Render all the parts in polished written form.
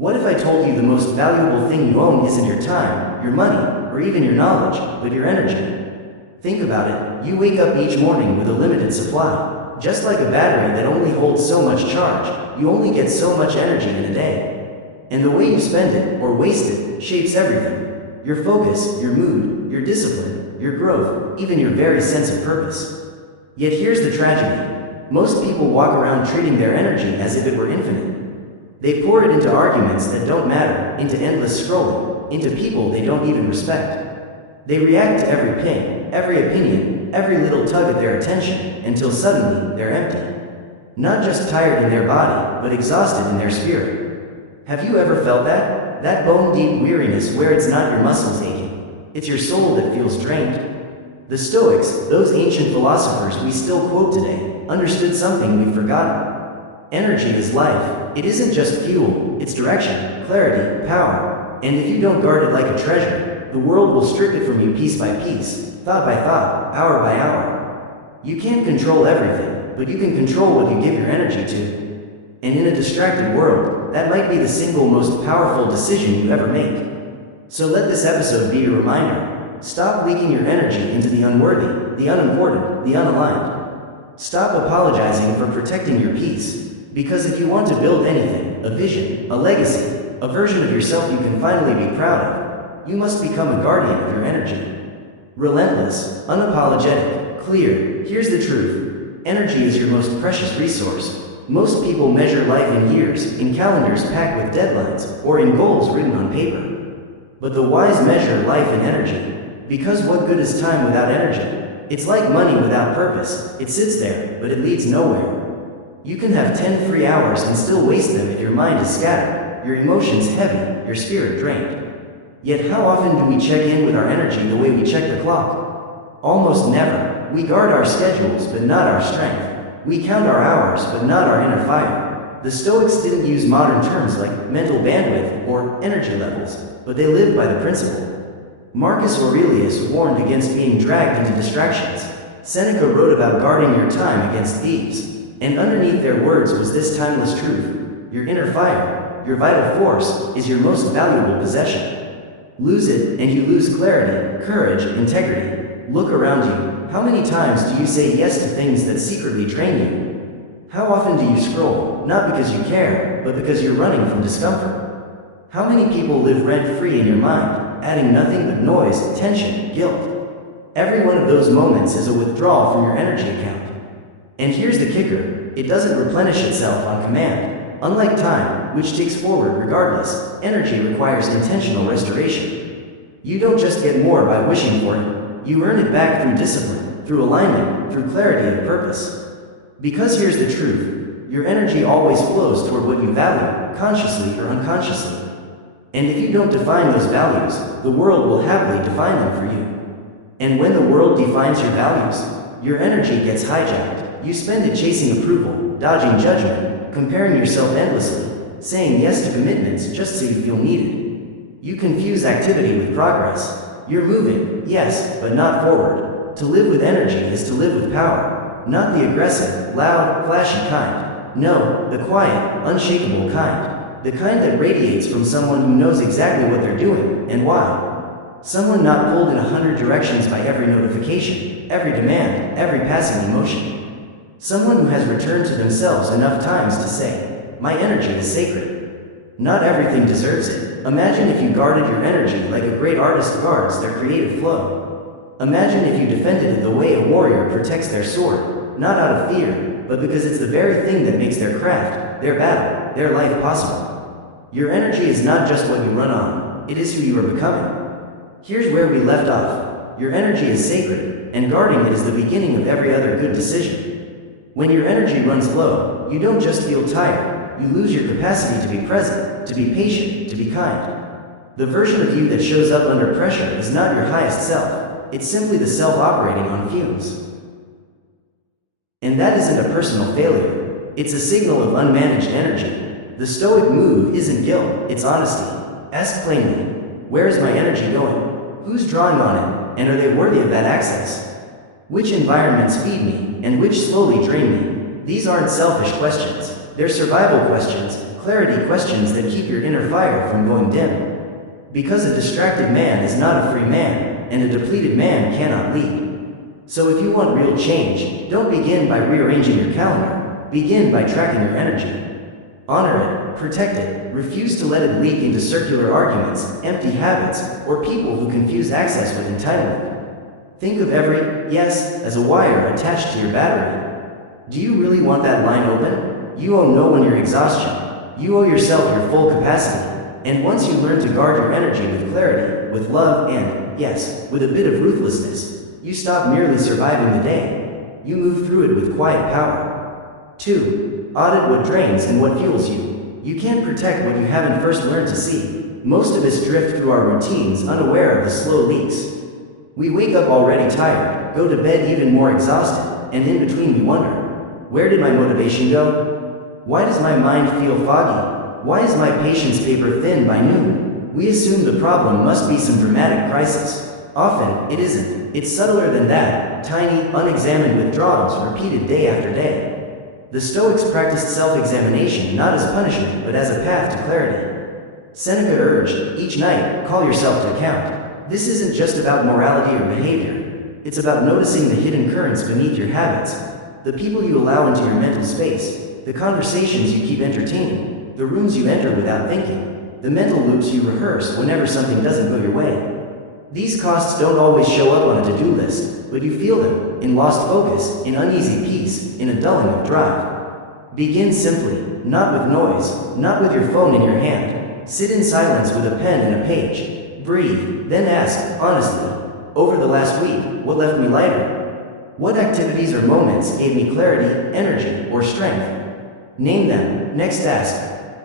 What if I told you the most valuable thing you own isn't your time, your money, or even your knowledge, but your energy? Think about it. You wake up each morning with a limited supply. Just like a battery that only holds so much charge, you only get so much energy in a day. And the way you spend it, or waste it, shapes everything. Your focus, your mood, your discipline, your growth, even your very sense of purpose. Yet here's the tragedy. Most people walk around treating their energy as if it were infinite. They pour it into arguments that don't matter, into endless scrolling, into people they don't even respect. They react to every ping, every opinion, every little tug at their attention, until suddenly they're empty. Not just tired in their body, but exhausted in their spirit. Have you ever felt that? That bone-deep weariness where it's not your muscles aching, it's your soul that feels drained. The Stoics, those ancient philosophers we still quote today, understood something we've forgotten. Energy is life. It isn't just fuel, it's direction, clarity, power. And if you don't guard it like a treasure, the world will strip it from you piece by piece, thought by thought, hour by hour. You can't control everything, but you can control what you give your energy to. And in a distracted world, that might be the single most powerful decision you ever make. So let this episode be your reminder. Stop leaking your energy into the unworthy, the unimportant, the unaligned. Stop apologizing for protecting your peace. Because if you want to build anything, a vision, a legacy, a version of yourself you can finally be proud of, you must become a guardian of your energy. Relentless, unapologetic, clear. Here's the truth. Energy is your most precious resource. Most people measure life in years, in calendars packed with deadlines, or in goals written on paper. But the wise measure life in energy. Because what good is time without energy? It's like money without purpose. It sits there, but it leads nowhere. You can have 10 free hours and still waste them if your mind is scattered, your emotions heavy, your spirit drained. Yet how often do we check in with our energy the way we check the clock? Almost never. We guard our schedules, but not our strength. We count our hours, but not our inner fire. The Stoics didn't use modern terms like mental bandwidth or energy levels, but they lived by the principle. Marcus Aurelius warned against being dragged into distractions. Seneca wrote about guarding your time against thieves. And underneath their words was this timeless truth. Your inner fire, your vital force, is your most valuable possession. Lose it, and you lose clarity, courage, integrity. Look around you. How many times do you say yes to things that secretly drain you? How often do you scroll, not because you care, but because you're running from discomfort? How many people live rent-free in your mind, adding nothing but noise, tension, guilt? Every one of those moments is a withdrawal from your energy account. And here's the kicker, it doesn't replenish itself on command. Unlike time, which takes forward regardless, energy requires intentional restoration. You don't just get more by wishing for it, you earn it back through discipline, through alignment, through clarity of purpose. Because here's the truth, your energy always flows toward what you value, consciously or unconsciously. And if you don't define those values, the world will happily define them for you. And when the world defines your values, your energy gets hijacked. You spend it chasing approval, dodging judgment, comparing yourself endlessly, saying yes to commitments just so you feel needed. You confuse activity with progress. You're moving, yes, but not forward. To live with energy is to live with power, not the aggressive, loud, flashy kind. No, the quiet, unshakable kind. The kind that radiates from someone who knows exactly what they're doing, and why. Someone not pulled in 100 directions by every notification, every demand, every passing emotion. Someone who has returned to themselves enough times to say, my energy is sacred. Not everything deserves it. Imagine if you guarded your energy like a great artist guards their creative flow. Imagine if you defended it the way a warrior protects their sword, not out of fear, but because it's the very thing that makes their craft, their battle, their life possible. Your energy is not just what you run on, it is who you are becoming. Here's where we left off. Your energy is sacred, and guarding it is the beginning of every other good decision. When your energy runs low, you don't just feel tired, you lose your capacity to be present, to be patient, to be kind. The version of you that shows up under pressure is not your highest self, it's simply the self operating on fumes. And that isn't a personal failure, it's a signal of unmanaged energy. The Stoic move isn't guilt, it's honesty. Ask plainly, where is my energy going? Who's drawing on it, and are they worthy of that access? Which environments feed me, and which slowly drain me? These aren't selfish questions, they're survival questions, clarity questions that keep your inner fire from going dim. Because a distracted man is not a free man, and a depleted man cannot lead. So if you want real change, don't begin by rearranging your calendar. Begin by tracking your energy. Honor it, protect it, refuse to let it leak into circular arguments, empty habits, or people who confuse access with entitlement. Think of every yes as a wire attached to your battery. Do you really want that line open? You owe no one your exhaustion. You owe yourself your full capacity. And once you learn to guard your energy with clarity, with love, and, yes, with a bit of ruthlessness, you stop merely surviving the day. You move through it with quiet power. 2. Audit what drains and what fuels you. You can't protect what you haven't first learned to see. Most of us drift through our routines unaware of the slow leaks. We wake up already tired, go to bed even more exhausted, and in between we wonder, where did my motivation go? Why does my mind feel foggy? Why is my patience paper thin by noon? We assume the problem must be some dramatic crisis. Often, it isn't. It's subtler than that, tiny, unexamined withdrawals repeated day after day. The Stoics practiced self-examination not as punishment but as a path to clarity. Seneca urged, each night, call yourself to account. This isn't just about morality or behavior. It's about noticing the hidden currents beneath your habits, the people you allow into your mental space, the conversations you keep entertaining, the rooms you enter without thinking, the mental loops you rehearse whenever something doesn't go your way. These costs don't always show up on a to-do list, but you feel them, in lost focus, in uneasy peace, in a dulling of drive. Begin simply, not with noise, not with your phone in your hand. Sit in silence with a pen and a page. Breathe, then ask, honestly, over the last week, what left me lighter? What activities or moments gave me clarity, energy, or strength? Name them. Next ask,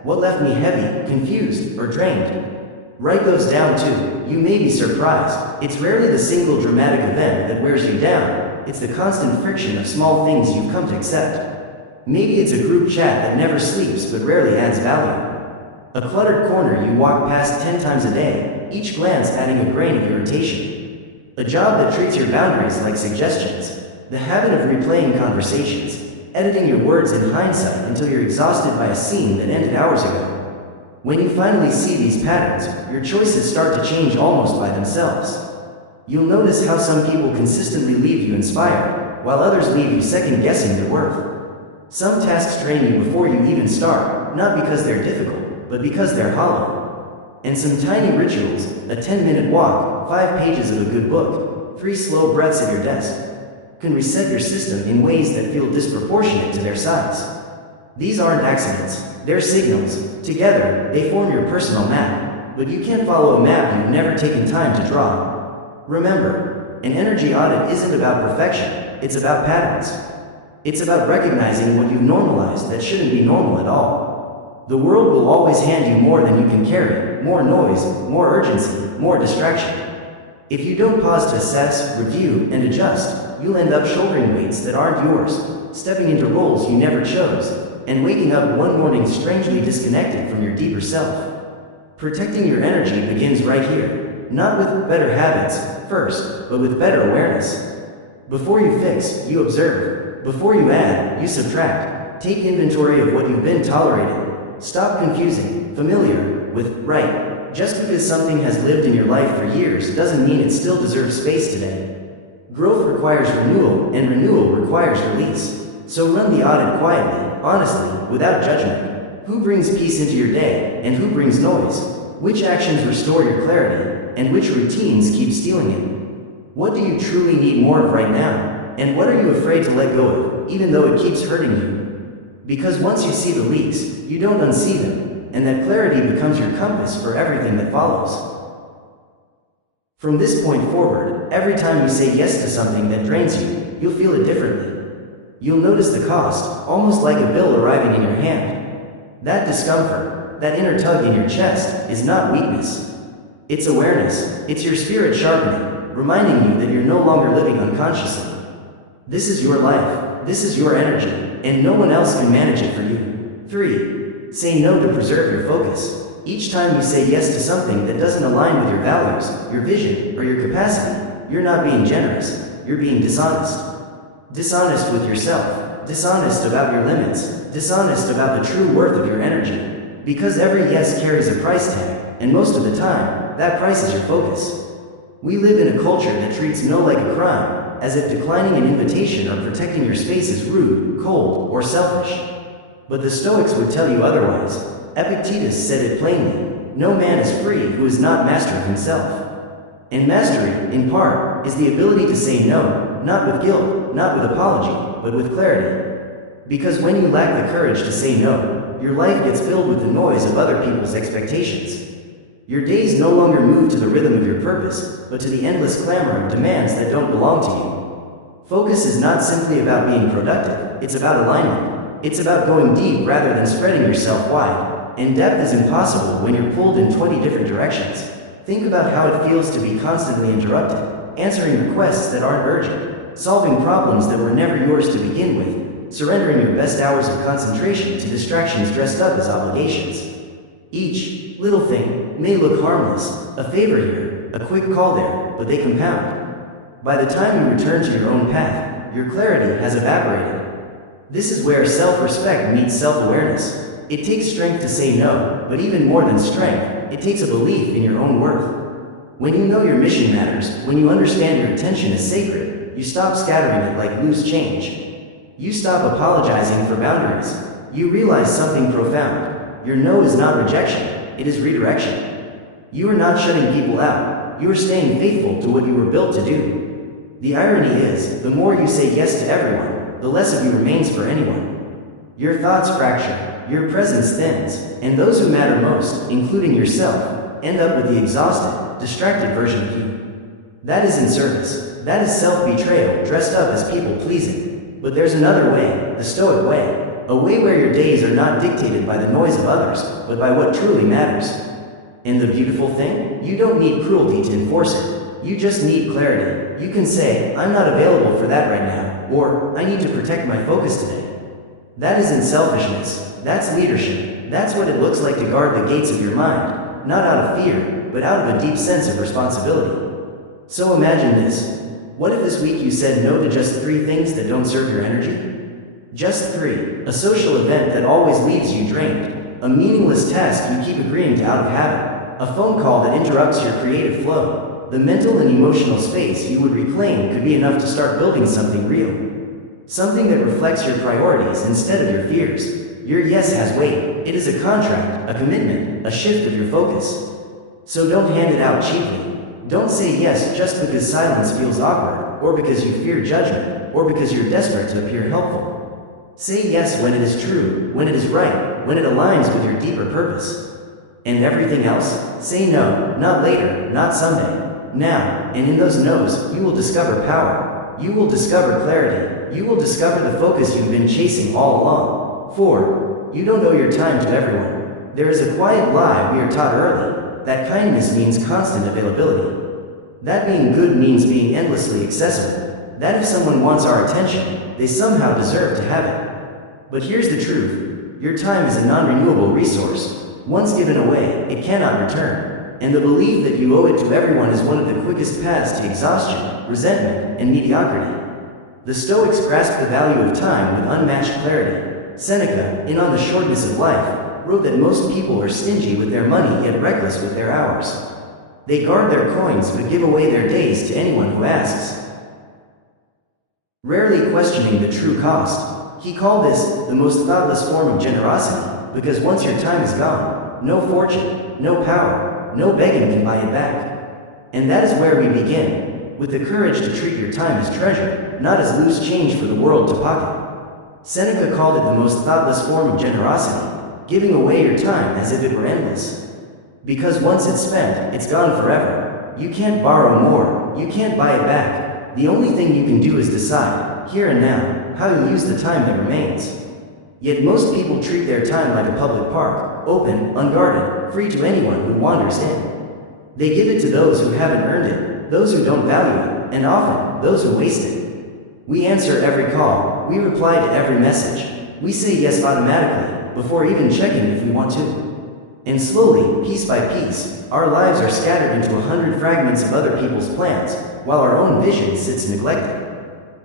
what left me heavy, confused, or drained? Write those down too. You may be surprised. It's rarely the single dramatic event that wears you down. It's the constant friction of small things you've come to accept. Maybe it's a group chat that never sleeps but rarely adds value. A cluttered corner you walk past 10 times a day, each glance adding a grain of irritation. A job that treats your boundaries like suggestions. The habit of replaying conversations, editing your words in hindsight until you're exhausted by a scene that ended hours ago. When you finally see these patterns, your choices start to change almost by themselves. You'll notice how some people consistently leave you inspired, while others leave you second-guessing their worth. Some tasks drain you before you even start, not because they're difficult, but because they're hollow. And some tiny rituals, a 10-minute walk, 5 pages of a good book, 3 slow breaths at your desk, can reset your system in ways that feel disproportionate to their size. These aren't accidents, they're signals. Together, they form your personal map, but you can't follow a map you've never taken time to draw. Remember, an energy audit isn't about perfection, it's about patterns. It's about recognizing what you've normalized that shouldn't be normal at all. The world will always hand you more than you can carry, more noise, more urgency, more distraction. If you don't pause to assess, review, and adjust, you'll end up shouldering weights that aren't yours, stepping into roles you never chose, and waking up one morning strangely disconnected from your deeper self. Protecting your energy begins right here, not with better habits first, but with better awareness. Before you fix, you observe. Before you add, you subtract. Take inventory of what you've been tolerating. Stop confusing familiar with right. Just because something has lived in your life for years doesn't mean it still deserves space today. Growth requires renewal, and renewal requires release. So run the audit quietly, honestly, without judgment. Who brings peace into your day, and who brings noise? Which actions restore your clarity, and which routines keep stealing it? What do you truly need more of right now, and what are you afraid to let go of, even though it keeps hurting you? Because once you see the leaks, you don't unsee them, and that clarity becomes your compass for everything that follows. From this point forward, every time you say yes to something that drains you, you'll feel it differently. You'll notice the cost, almost like a bill arriving in your hand. That discomfort, that inner tug in your chest, is not weakness. It's awareness. It's your spirit sharpening, reminding you that you're no longer living unconsciously. This is your life, this is your energy, and no one else can manage it for you. 3. Say no to preserve your focus. Each time you say yes to something that doesn't align with your values, your vision, or your capacity, you're not being generous, you're being dishonest. Dishonest with yourself, dishonest about your limits, dishonest about the true worth of your energy. Because every yes carries a price tag, and most of the time, that price is your focus. We live in a culture that treats no like a crime, as if declining an invitation or protecting your space is rude, cold, or selfish. But the Stoics would tell you otherwise. Epictetus said it plainly: no man is free who is not master of himself. And mastery, in part, is the ability to say no, not with guilt, not with apology, but with clarity. Because when you lack the courage to say no, your life gets filled with the noise of other people's expectations. Your days no longer move to the rhythm of your purpose, but to the endless clamor of demands that don't belong to you. Focus is not simply about being productive, it's about alignment. It's about going deep rather than spreading yourself wide. And depth is impossible when you're pulled in 20 different directions. Think about how it feels to be constantly interrupted, answering requests that aren't urgent, solving problems that were never yours to begin with, surrendering your best hours of concentration to distractions dressed up as obligations. Each little thing may look harmless, a favor here, a quick call there, but they compound. By the time you return to your own path, your clarity has evaporated. This is where self-respect meets self-awareness. It takes strength to say no, but even more than strength, it takes a belief in your own worth. When you know your mission matters, when you understand your attention is sacred, you stop scattering it like loose change. You stop apologizing for boundaries. You realize something profound. Your no is not rejection, it is redirection. You are not shutting people out, you are staying faithful to what you were built to do. The irony is, the more you say yes to everyone, the less of you remains for anyone. Your thoughts fracture, your presence thins, and those who matter most, including yourself, end up with the exhausted, distracted version of you. That isn't service. That is self-betrayal dressed up as people-pleasing. But there's another way, the Stoic way. A way where your days are not dictated by the noise of others, but by what truly matters. And the beautiful thing? You don't need cruelty to enforce it. You just need clarity. You can say, I'm not available for that right now, or I need to protect my focus today. That isn't selfishness. That's leadership. That's what it looks like to guard the gates of your mind, not out of fear, but out of a deep sense of responsibility. So imagine this. What if this week you said no to just 3 things that don't serve your energy? Just 3. A social event that always leaves you drained. A meaningless task you keep agreeing to out of habit. A phone call that interrupts your creative flow. The mental and emotional space you would reclaim could be enough to start building something real. Something that reflects your priorities instead of your fears. Your yes has weight. It is a contract, a commitment, a shift of your focus. So don't hand it out cheaply. Don't say yes just because silence feels awkward, or because you fear judgment, or because you're desperate to appear helpful. Say yes when it is true, when it is right, when it aligns with your deeper purpose. And everything else? Say no, not later, not someday. Now, and in those no's, you will discover power. You will discover clarity. You will discover the focus you've been chasing all along. 4. You don't owe your time to everyone. There is a quiet lie we are taught early, that kindness means constant availability. That being good means being endlessly accessible. That if someone wants our attention, they somehow deserve to have it. But here's the truth. Your time is a non-renewable resource. Once given away, it cannot return. And the belief that you owe it to everyone is one of the quickest paths to exhaustion, resentment, and mediocrity. The Stoics grasped the value of time with unmatched clarity. Seneca, in On the Shortness of Life, wrote that most people are stingy with their money yet reckless with their hours. They guard their coins but give away their days to anyone who asks, rarely questioning the true cost. He called this the most thoughtless form of generosity, because once your time is gone, no fortune, no power, no begging can buy it back. And that is where we begin, with the courage to treat your time as treasure, not as loose change for the world to pocket. Seneca called it the most thoughtless form of generosity, giving away your time as if it were endless. Because once it's spent, it's gone forever. You can't borrow more, you can't buy it back. The only thing you can do is decide, here and now, how to use the time that remains. Yet most people treat their time like a public park, open, unguarded, free to anyone who wanders in. They give it to those who haven't earned it, those who don't value it, and often, those who waste it. We answer every call, we reply to every message, we say yes automatically, before even checking if we want to. And slowly, piece by piece, our lives are scattered into 100 fragments of other people's plans, while our own vision sits neglected.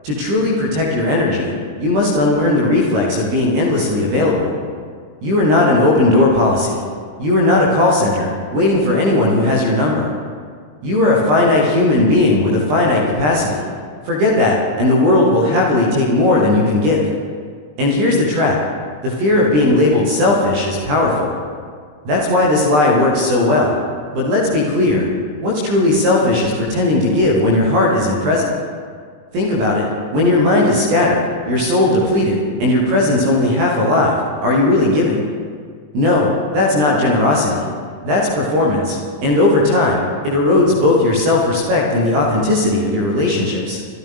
To truly protect your energy, you must unlearn the reflex of being endlessly available. You are not an open door policy. You are not a call center, waiting for anyone who has your number. You are a finite human being with a finite capacity. Forget that, and the world will happily take more than you can give. And here's the trap. The fear of being labeled selfish is powerful. That's why this lie works so well. But let's be clear, what's truly selfish is pretending to give when your heart isn't present. Think about it, when your mind is scattered, your soul depleted, and your presence only half alive, are you really giving? No, that's not generosity. That's performance, and over time, it erodes both your self-respect and the authenticity of your relationships.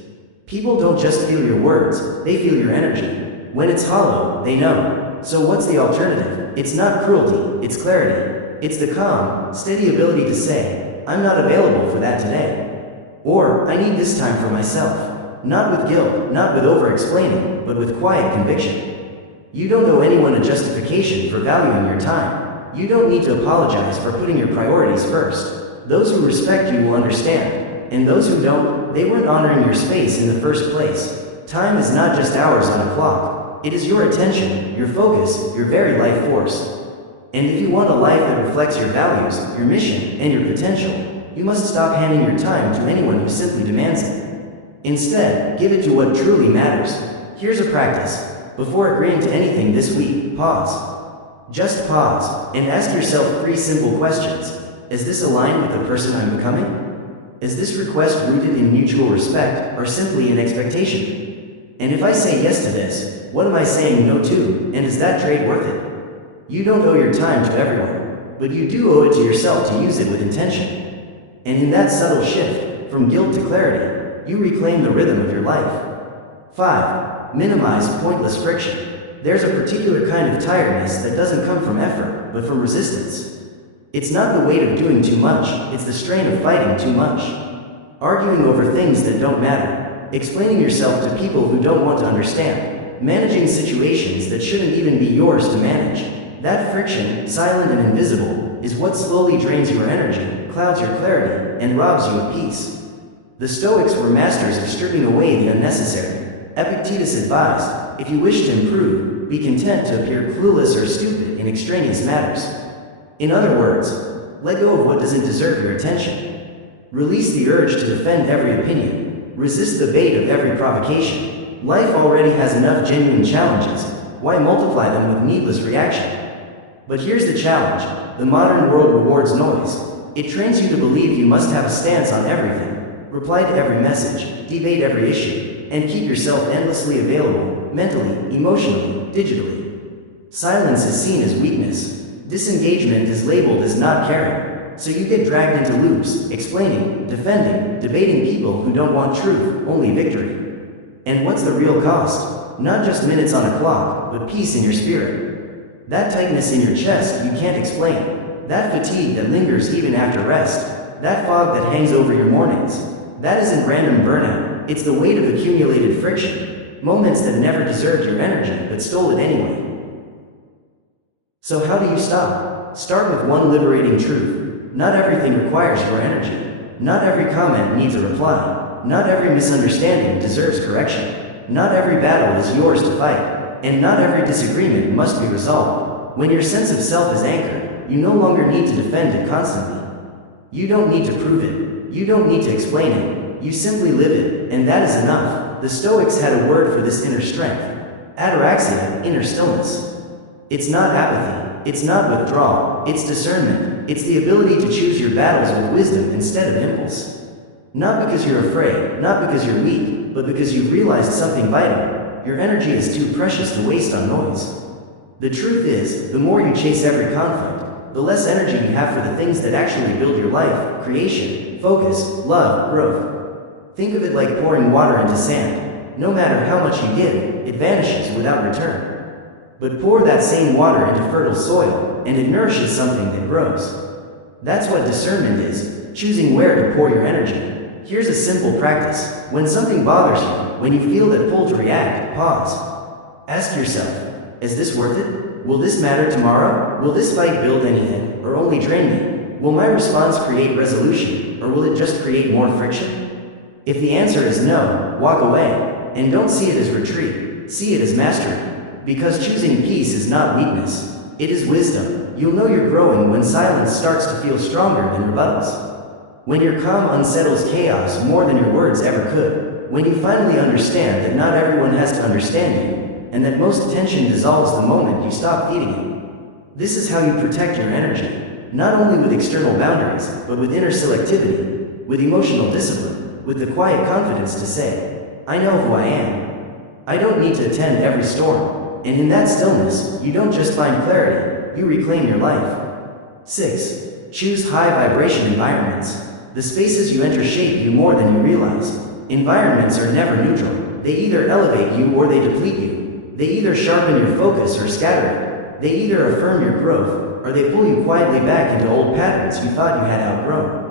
People don't just feel your words, they feel your energy. When it's hollow, they know. So what's the alternative? It's not cruelty, it's clarity. It's the calm, steady ability to say, I'm not available for that today. Or, I need this time for myself. Not with guilt, not with over-explaining, but with quiet conviction. You don't owe anyone a justification for valuing your time. You don't need to apologize for putting your priorities first. Those who respect you will understand, and those who don't, they weren't honoring your space in the first place. Time is not just hours on a clock. It is your attention, your focus, your very life force. And if you want a life that reflects your values, your mission, and your potential, you must stop handing your time to anyone who simply demands it. Instead, give it to what truly matters. Here's a practice. Before agreeing to anything this week, pause. Just pause, and ask yourself 3 simple questions. Is this aligned with the person I'm becoming? Is this request rooted in mutual respect, or simply in expectation? And if I say yes to this, what am I saying no to, and is that trade worth it? You don't owe your time to everyone, but you do owe it to yourself to use it with intention. And in that subtle shift, from guilt to clarity, you reclaim the rhythm of your life. 5. Minimize pointless friction. There's a particular kind of tiredness that doesn't come from effort, but from resistance. It's not the weight of doing too much, it's the strain of fighting too much. Arguing over things that don't matter, explaining yourself to people who don't want to understand, managing situations that shouldn't even be yours to manage. That friction, silent and invisible, is what slowly drains your energy, clouds your clarity, and robs you of peace. The Stoics were masters of stripping away the unnecessary. Epictetus advised, if you wish to improve, be content to appear clueless or stupid in extraneous matters. In other words, let go of what doesn't deserve your attention. Release the urge to defend every opinion. Resist the bait of every provocation. Life already has enough genuine challenges. Why multiply them with needless reaction? But here's the challenge. The modern world rewards noise. It trains you to believe you must have a stance on everything. Reply to every message, debate every issue, and keep yourself endlessly available, mentally, emotionally, digitally. Silence is seen as weakness. Disengagement is labeled as not caring. So you get dragged into loops, explaining, defending, debating people who don't want truth, only victory. And what's the real cost? Not just minutes on a clock, but peace in your spirit. That tightness in your chest you can't explain. That fatigue that lingers even after rest. That fog that hangs over your mornings. That isn't random burnout, it's the weight of accumulated friction, moments that never deserved your energy but stole it anyway. So how do you stop? Start with one liberating truth. Not everything requires your energy. Not every comment needs a reply. Not every misunderstanding deserves correction. Not every battle is yours to fight. And not every disagreement must be resolved. When your sense of self is anchored, you no longer need to defend it constantly. You don't need to prove it. You don't need to explain it. You simply live it, and that is enough. The Stoics had a word for this inner strength. Ataraxia, inner stillness. It's not apathy. It's not withdrawal. It's discernment. It's the ability to choose your battles with wisdom instead of impulse. Not because you're afraid, not because you're weak, but because you've realized something vital. Your energy is too precious to waste on noise. The truth is, the more you chase every conflict, the less energy you have for the things that actually build your life, creation, focus, love, growth. Think of it like pouring water into sand. No matter how much you give, it vanishes without return. But pour that same water into fertile soil, and it nourishes something that grows. That's what discernment is, choosing where to pour your energy. Here's a simple practice. When something bothers you, when you feel that pull to react, pause. Ask yourself, is this worth it? Will this matter tomorrow? Will this fight build anything, or only drain me? Will my response create resolution, or will it just create more friction? If the answer is no, walk away, and don't see it as retreat, see it as mastery. Because choosing peace is not weakness, It is wisdom. You'll know you're growing when silence starts to feel stronger than rebuttals. When your calm unsettles chaos more than your words ever could. When you finally understand that not everyone has to understand you, and that most tension dissolves the moment you stop feeding it. This is how you protect your energy, not only with external boundaries, but with inner selectivity, with emotional discipline, with the quiet confidence to say, I know who I am. I don't need to attend every storm. And in that stillness, you don't just find clarity, you reclaim your life. 6. Choose high vibration environments. The spaces you enter shape you more than you realize. Environments are never neutral. They either elevate you or they deplete you. They either sharpen your focus or scatter it. They either affirm your growth, or they pull you quietly back into old patterns you thought you had outgrown.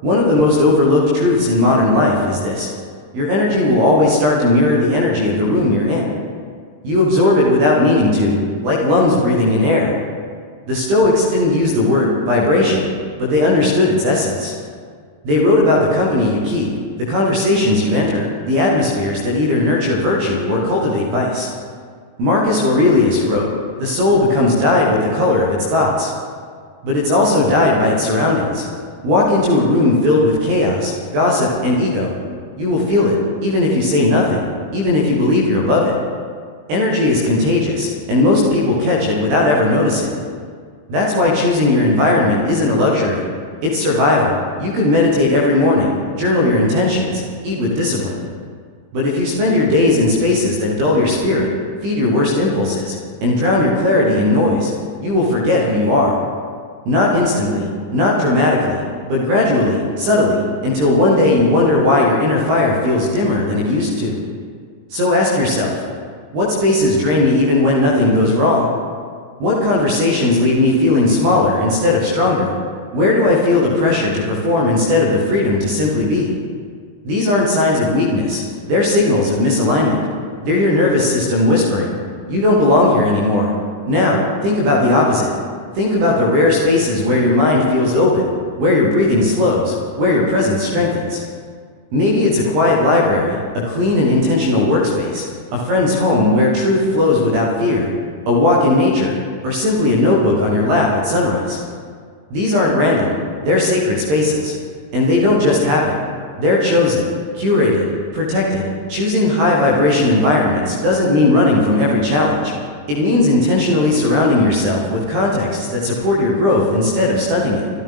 One of the most overlooked truths in modern life is this. Your energy will always start to mirror the energy of the room you're in. You absorb it without needing to, like lungs breathing in air. The Stoics didn't use the word vibration, but they understood its essence. They wrote about the company you keep, the conversations you enter, the atmospheres that either nurture virtue or cultivate vice. Marcus Aurelius wrote, the soul becomes dyed with the color of its thoughts. But it's also dyed by its surroundings. Walk into a room filled with chaos, gossip, and ego. You will feel it, even if you say nothing, even if you believe you're above it. Energy is contagious, and most people catch it without ever noticing. That's why choosing your environment isn't a luxury, it's survival. You can meditate every morning, journal your intentions, eat with discipline. But if you spend your days in spaces that dull your spirit, feed your worst impulses, and drown your clarity in noise, you will forget who you are. Not instantly, not dramatically, but gradually, subtly, until one day you wonder why your inner fire feels dimmer than it used to. So ask yourself, what spaces drain me even when nothing goes wrong? What conversations leave me feeling smaller instead of stronger? Where do I feel the pressure to perform instead of the freedom to simply be? These aren't signs of weakness, they're signals of misalignment. They're your nervous system whispering, you don't belong here anymore. Now, think about the opposite. Think about the rare spaces where your mind feels open, where your breathing slows, where your presence strengthens. Maybe it's a quiet library, a clean and intentional workspace, a friend's home where truth flows without fear, a walk in nature, or simply a notebook on your lap at sunrise. These aren't random, they're sacred spaces. And they don't just happen. They're chosen, curated, protected. Choosing high vibration environments doesn't mean running from every challenge. It means intentionally surrounding yourself with contexts that support your growth instead of stunting it.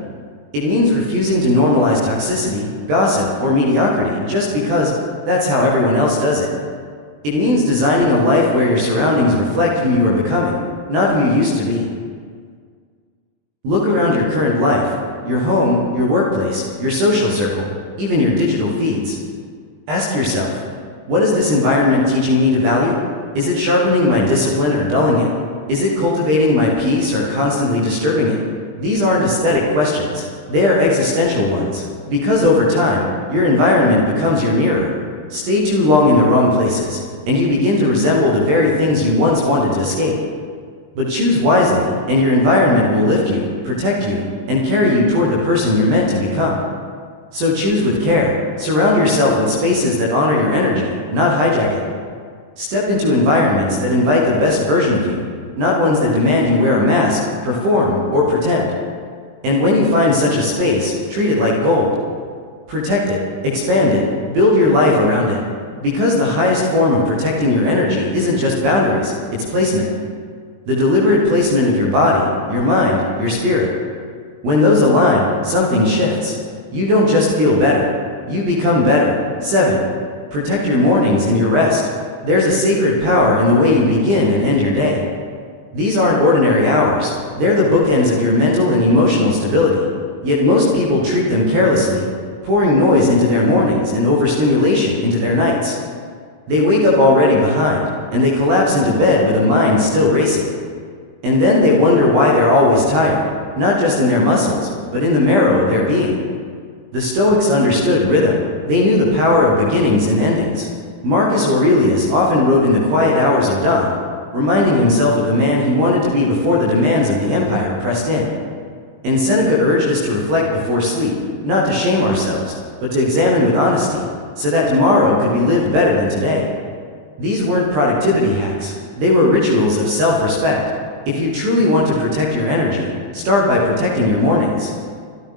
It means refusing to normalize toxicity, gossip, or mediocrity just because that's how everyone else does it. It means designing a life where your surroundings reflect who you are becoming, not who you used to be. Look around your current life, your home, your workplace, your social circle, even your digital feeds. Ask yourself, what is this environment teaching me to value? Is it sharpening my discipline or dulling it? Is it cultivating my peace or constantly disturbing it? These aren't aesthetic questions, they are existential ones. Because over time, your environment becomes your mirror. Stay too long in the wrong places, and you begin to resemble the very things you once wanted to escape. But choose wisely, and your environment will lift you, protect you, and carry you toward the person you're meant to become. So choose with care. Surround yourself with spaces that honor your energy, not hijack it. Step into environments that invite the best version of you, not ones that demand you wear a mask, perform, or pretend. And when you find such a space, treat it like gold. Protect it, expand it, build your life around it. Because the highest form of protecting your energy isn't just boundaries, it's placement. The deliberate placement of your body, your mind, your spirit. When those align, something shifts. You don't just feel better, you become better. 7. Protect your mornings and your rest. There's a sacred power in the way you begin and end your day. These aren't ordinary hours, they're the bookends of your mental and emotional stability. Yet most people treat them carelessly, pouring noise into their mornings and overstimulation into their nights. They wake up already behind, and they collapse into bed with a mind still racing. And then they wonder why they're always tired, not just in their muscles, but in the marrow of their being. The Stoics understood rhythm. They knew the power of beginnings and endings. Marcus Aurelius often wrote in the quiet hours of dawn, reminding himself of the man he wanted to be before the demands of the empire pressed in. And Seneca urged us to reflect before sleep, not to shame ourselves, but to examine with honesty, so that tomorrow could be lived better than today. These weren't productivity hacks, they were rituals of self-respect. If you truly want to protect your energy, start by protecting your mornings.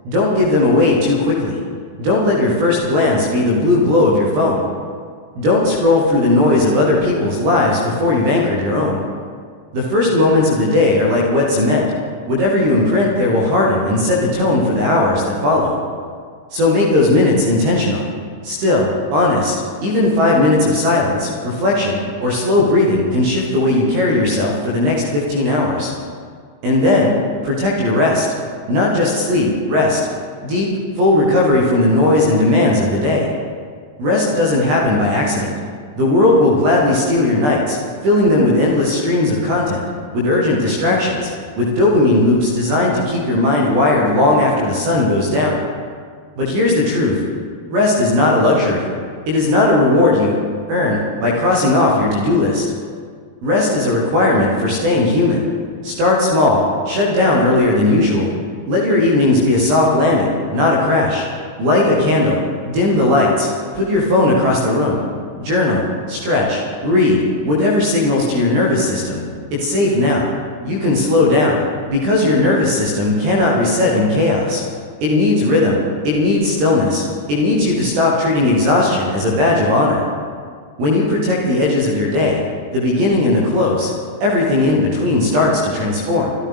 Don't give them away too quickly. Don't let your first glance be the blue glow of your phone. Don't scroll through the noise of other people's lives before you've anchored your own. The first moments of the day are like wet cement. Whatever you imprint there will harden and set the tone for the hours that follow. So make those minutes intentional. Still, honest, even 5 minutes of silence, reflection, or slow breathing can shift the way you carry yourself for the next 15 hours. And then, protect your rest. Not just sleep, rest. Deep, full recovery from the noise and demands of the day. Rest doesn't happen by accident. The world will gladly steal your nights, filling them with endless streams of content, with urgent distractions, with dopamine loops designed to keep your mind wired long after the sun goes down. But here's the truth. Rest is not a luxury. It is not a reward you earn by crossing off your to-do list. Rest is a requirement for staying human. Start small, shut down earlier than usual. Let your evenings be a soft landing, not a crash. Light a candle, dim the lights, put your phone across the room. Journal, stretch, read, whatever signals to your nervous system. It's safe now. You can slow down, because your nervous system cannot reset in chaos. It needs rhythm, it needs stillness, it needs you to stop treating exhaustion as a badge of honor. When you protect the edges of your day, the beginning and the close, everything in between starts to transform.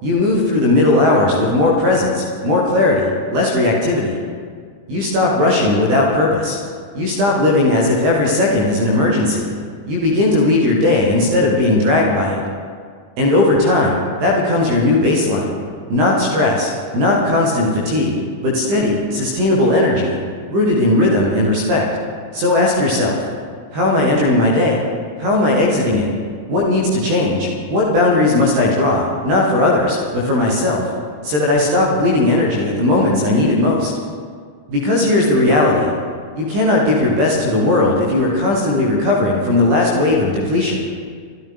You move through the middle hours with more presence, more clarity, less reactivity. You stop rushing without purpose. You stop living as if every second is an emergency. You begin to lead your day instead of being dragged by it. And over time, that becomes your new baseline. Not stress, not constant fatigue, but steady, sustainable energy, rooted in rhythm and respect. So ask yourself, how am I entering my day? How am I exiting it? What needs to change? What boundaries must I draw, not for others, but for myself, so that I stop bleeding energy at the moments I need it most? Because here's the reality. You cannot give your best to the world if you are constantly recovering from the last wave of depletion.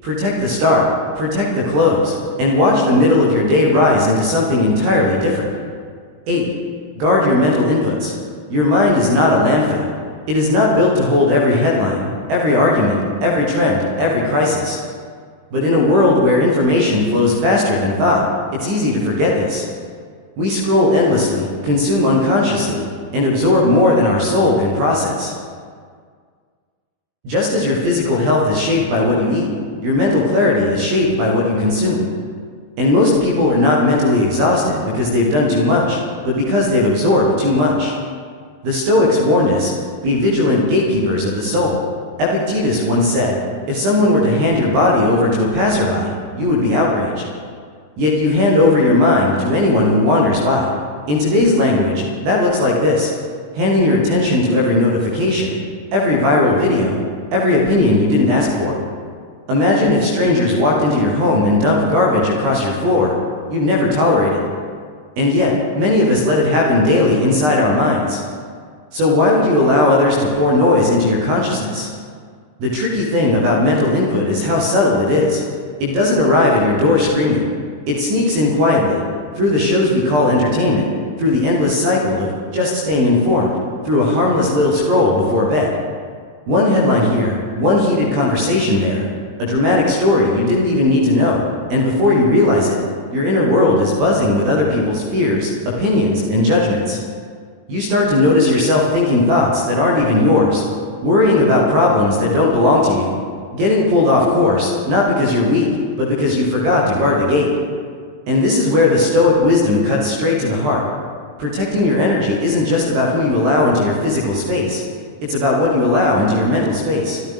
Protect the start, protect the close, and watch the middle of your day rise into something entirely different. 8. Guard your mental inputs. Your mind is not a landfill. It is not built to hold every headline, every argument, every trend, every crisis. But in a world where information flows faster than thought, it's easy to forget this. We scroll endlessly, consume unconsciously, and absorb more than our soul can process. Just as your physical health is shaped by what you eat, your mental clarity is shaped by what you consume. And most people are not mentally exhausted because they've done too much, but because they've absorbed too much. The Stoics warned us, be vigilant gatekeepers of the soul. Epictetus once said, if someone were to hand your body over to a passerby, you would be outraged. Yet you hand over your mind to anyone who wanders by. In today's language, that looks like this, handing your attention to every notification, every viral video, every opinion you didn't ask for. Imagine if strangers walked into your home and dumped garbage across your floor. You'd never tolerate it. And yet, many of us let it happen daily inside our minds. So why would you allow others to pour noise into your consciousness? The tricky thing about mental input is how subtle it is. It doesn't arrive at your door screaming. It sneaks in quietly, through the shows we call entertainment, through the endless cycle of just staying informed, through a harmless little scroll before bed. One headline here, one heated conversation there. A dramatic story you didn't even need to know, and before you realize it, your inner world is buzzing with other people's fears, opinions, and judgments. You start to notice yourself thinking thoughts that aren't even yours, worrying about problems that don't belong to you, getting pulled off course, not because you're weak, but because you forgot to guard the gate. And this is where the Stoic wisdom cuts straight to the heart. Protecting your energy isn't just about who you allow into your physical space, it's about what you allow into your mental space.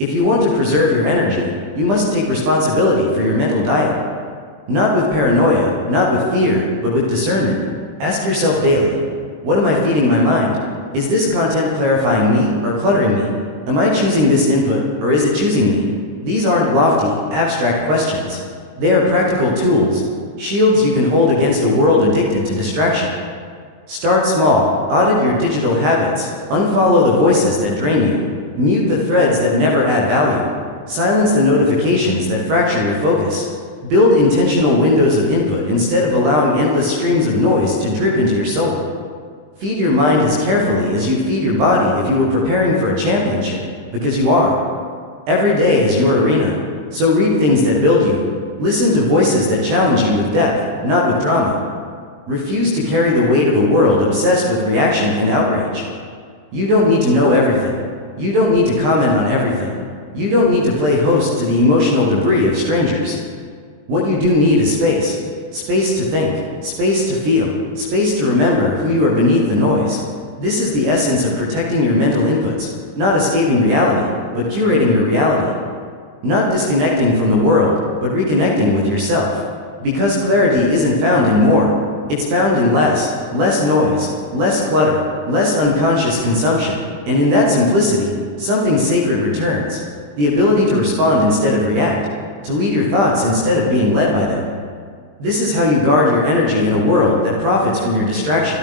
If you want to preserve your energy, you must take responsibility for your mental diet. Not with paranoia, not with fear, but with discernment. Ask yourself daily, what am I feeding my mind? Is this content clarifying me or cluttering me? Am I choosing this input or is it choosing me? These aren't lofty, abstract questions. They are practical tools, shields you can hold against a world addicted to distraction. Start small, audit your digital habits, unfollow the voices that drain you. Mute the threads that never add value. Silence the notifications that fracture your focus. Build intentional windows of input instead of allowing endless streams of noise to drip into your soul. Feed your mind as carefully as you'd feed your body if you were preparing for a championship, because you are. Every day is your arena, so read things that build you, Listen to voices that challenge you with depth, not with drama. Refuse to carry the weight of a world obsessed with reaction and outrage. You don't need to know everything. You don't need to comment on everything. You don't need to play host to the emotional debris of strangers. What you do need is space. Space to think, space to feel, space to remember who you are beneath the noise. This is the essence of protecting your mental inputs, not escaping reality, but curating your reality. Not disconnecting from the world, but reconnecting with yourself. Because clarity isn't found in more, it's found in less noise, less clutter, less unconscious consumption, and in that simplicity, something sacred returns. The ability to respond instead of react, to lead your thoughts instead of being led by them. This is how you guard your energy in a world that profits from your distraction.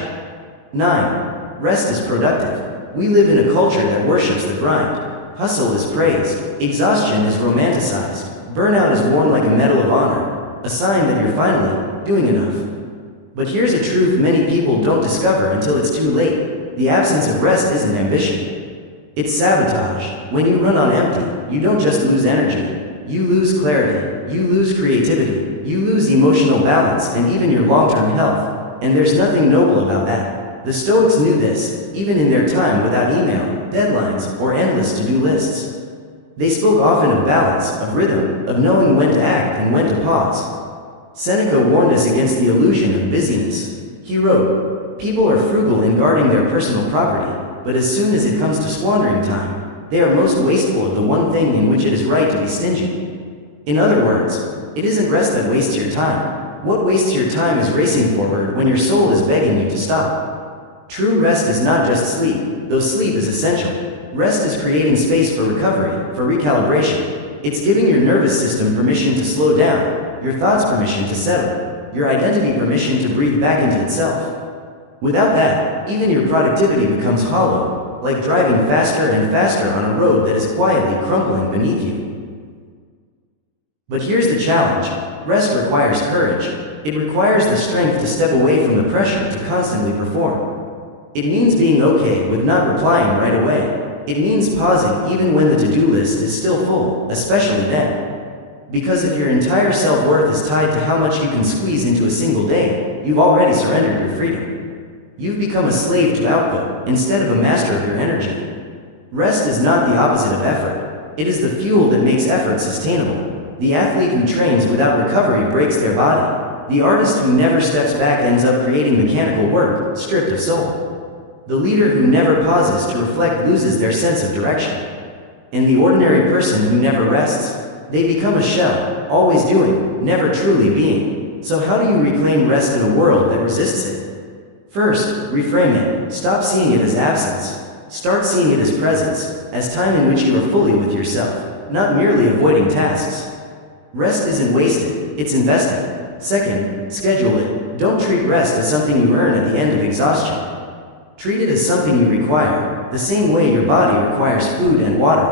9. Rest is productive. We live in a culture that worships the grind. Hustle is praised. Exhaustion is romanticized. Burnout is worn like a medal of honor, a sign that you're finally doing enough. But here's a truth many people don't discover until it's too late. The absence of rest isn't ambition. It's sabotage. When you run on empty, you don't just lose energy. You lose clarity. You lose creativity. You lose emotional balance and even your long-term health. And there's nothing noble about that. The Stoics knew this, even in their time without email, deadlines, or endless to-do lists. They spoke often of balance, of rhythm, of knowing when to act and when to pause. Seneca warned us against the illusion of busyness. He wrote, "People are frugal in guarding their personal property, but as soon as it comes to squandering time, they are most wasteful of the one thing in which it is right to be stingy." In other words, it isn't rest that wastes your time. What wastes your time is racing forward when your soul is begging you to stop. True rest is not just sleep, though sleep is essential. Rest is creating space for recovery, for recalibration. It's giving your nervous system permission to slow down, your thoughts permission to settle, your identity permission to breathe back into itself. Without that, even your productivity becomes hollow, like driving faster and faster on a road that is quietly crumbling beneath you. But here's the challenge. Rest requires courage. It requires the strength to step away from the pressure to constantly perform. It means being okay with not replying right away. It means pausing even when the to-do list is still full, especially then. Because if your entire self-worth is tied to how much you can squeeze into a single day, you've already surrendered your freedom. You've become a slave to output, instead of a master of your energy. Rest is not the opposite of effort. It is the fuel that makes effort sustainable. The athlete who trains without recovery breaks their body. The artist who never steps back ends up creating mechanical work, stripped of soul. The leader who never pauses to reflect loses their sense of direction. And the ordinary person who never rests, they become a shell, always doing, never truly being. So how do you reclaim rest in a world that resists it? First, reframe it. Stop seeing it as absence. Start seeing it as presence, as time in which you are fully with yourself, not merely avoiding tasks. Rest isn't wasted, it's investing. Second, schedule it. Don't treat rest as something you earn at the end of exhaustion. Treat it as something you require, the same way your body requires food and water.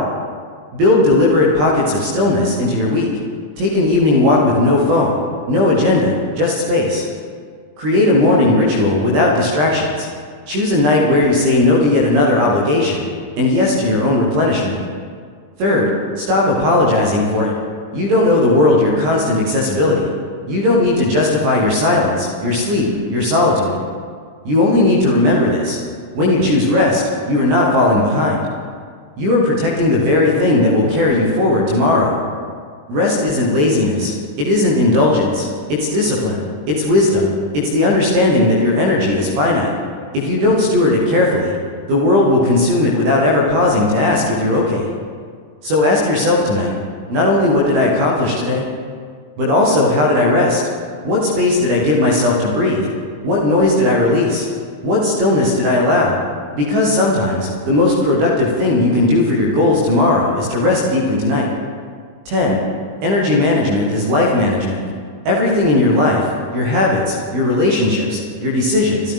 Build deliberate pockets of stillness into your week. Take an evening walk with no phone, no agenda, just space. Create a morning ritual without distractions. Choose a night where you say no to yet another obligation, and yes to your own replenishment. Third, stop apologizing for it. You don't owe the world your constant accessibility. You don't need to justify your silence, your sleep, your solitude. You only need to remember this. When you choose rest, you are not falling behind. You are protecting the very thing that will carry you forward tomorrow. Rest isn't laziness. It isn't indulgence. It's discipline. It's wisdom. It's the understanding that your energy is finite. If you don't steward it carefully, the world will consume it without ever pausing to ask if you're okay. So ask yourself tonight, not only what did I accomplish today, but also how did I rest? What space did I give myself to breathe? What noise did I release? What stillness did I allow? Because sometimes, the most productive thing you can do for your goals tomorrow is to rest deeply tonight. 10. Energy management is life management. Everything in your life, your habits, your relationships, your decisions,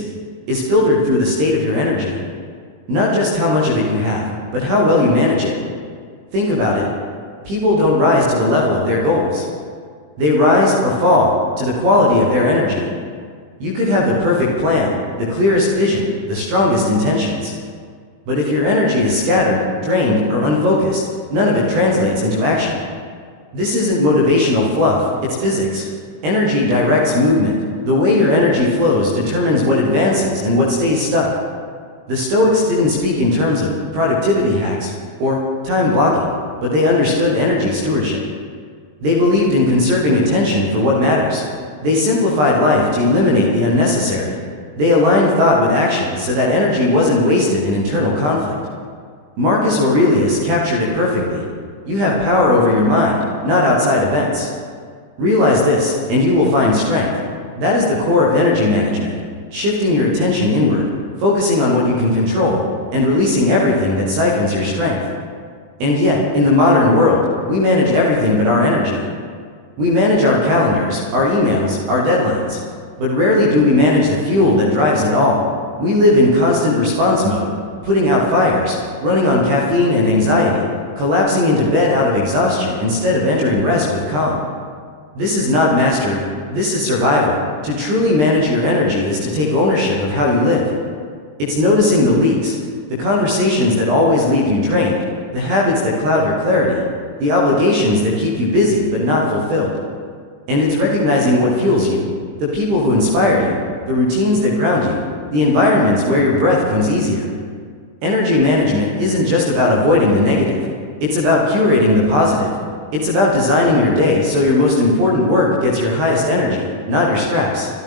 is filtered through the state of your energy. Not just how much of it you have, but how well you manage it. Think about it. People don't rise to the level of their goals. They rise or fall to the quality of their energy. You could have the perfect plan, the clearest vision, the strongest intentions. But if your energy is scattered, drained, or unfocused, none of it translates into action. This isn't motivational fluff, it's physics. Energy directs movement. The way your energy flows determines what advances and what stays stuck. The Stoics didn't speak in terms of productivity hacks or time blocking, but they understood energy stewardship. They believed in conserving attention for what matters. They simplified life to eliminate the unnecessary. They aligned thought with action so that energy wasn't wasted in internal conflict. Marcus Aurelius captured it perfectly. You have power over your mind, not outside events. Realize this, and you will find strength. That is the core of energy management. Shifting your attention inward, focusing on what you can control, and releasing everything that siphons your strength. And yet, in the modern world, we manage everything but our energy. We manage our calendars, our emails, our deadlines, but rarely do we manage the fuel that drives it all. We live in constant response mode, putting out fires, running on caffeine and anxiety, collapsing into bed out of exhaustion instead of entering rest with calm. This is not mastery, this is survival. To truly manage your energy is to take ownership of how you live. It's noticing the leaks, the conversations that always leave you drained, the habits that cloud your clarity, the obligations that keep you busy but not fulfilled. And it's recognizing what fuels you, the people who inspire you, the routines that ground you, the environments where your breath comes easier. Energy management isn't just about avoiding the negative, it's about curating the positive. It's about designing your day so your most important work gets your highest energy, not your scraps.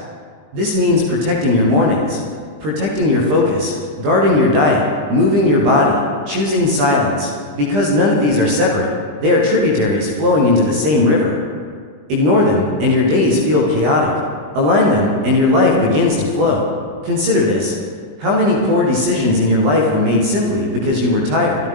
This means protecting your mornings, protecting your focus, guarding your diet, moving your body, choosing silence, because none of these are separate, they are tributaries flowing into the same river. Ignore them, and your days feel chaotic. Align them, and your life begins to flow. Consider this. How many poor decisions in your life were made simply because you were tired?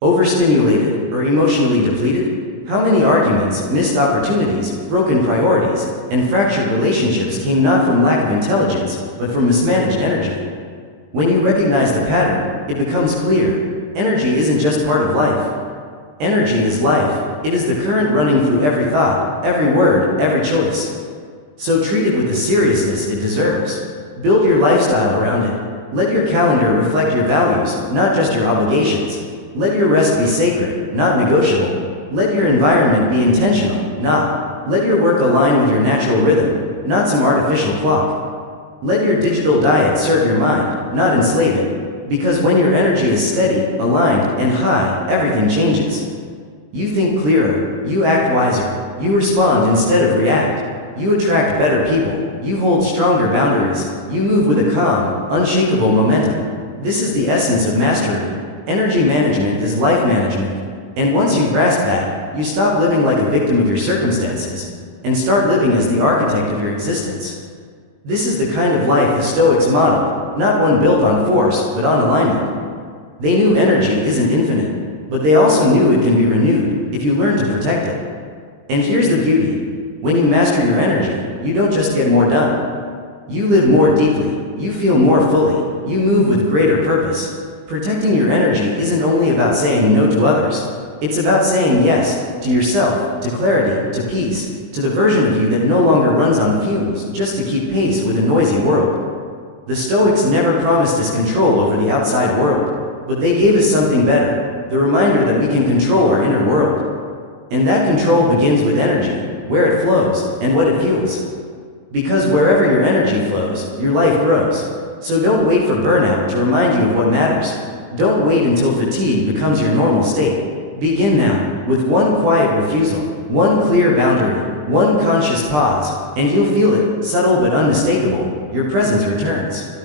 Overstimulated, or emotionally depleted? How many arguments, missed opportunities, broken priorities, and fractured relationships came not from lack of intelligence, but from mismanaged energy? When you recognize the pattern, it becomes clear. Energy isn't just part of life. Energy is life. It is the current running through every thought, every word, every choice. So treat it with the seriousness it deserves. Build your lifestyle around it. Let your calendar reflect your values, not just your obligations. Let your rest be sacred, not negotiable. Let your environment be intentional, not. Let your work align with your natural rhythm, not some artificial clock. Let your digital diet serve your mind, not enslave it. Because when your energy is steady, aligned, and high, everything changes. You think clearer, you act wiser, you respond instead of react. You attract better people, you hold stronger boundaries, you move with a calm, unshakable momentum. This is the essence of mastery. Energy management is life management, and once you grasp that, you stop living like a victim of your circumstances, and start living as the architect of your existence. This is the kind of life the Stoics model, not one built on force, but on alignment. They knew energy isn't infinite, but they also knew it can be renewed if you learn to protect it. And here's the beauty. When you master your energy, you don't just get more done. You live more deeply, you feel more fully, you move with greater purpose. Protecting your energy isn't only about saying no to others. It's about saying yes to yourself, to clarity, to peace, to the version of you that no longer runs on fumes just to keep pace with a noisy world. The Stoics never promised us control over the outside world, but they gave us something better, the reminder that we can control our inner world. And that control begins with energy, where it flows, and what it fuels. Because wherever your energy flows, your life grows. So don't wait for burnout to remind you of what matters. Don't wait until fatigue becomes your normal state. Begin now, with one quiet refusal, one clear boundary, one conscious pause, and you'll feel it, subtle but unmistakable. Your presence returns.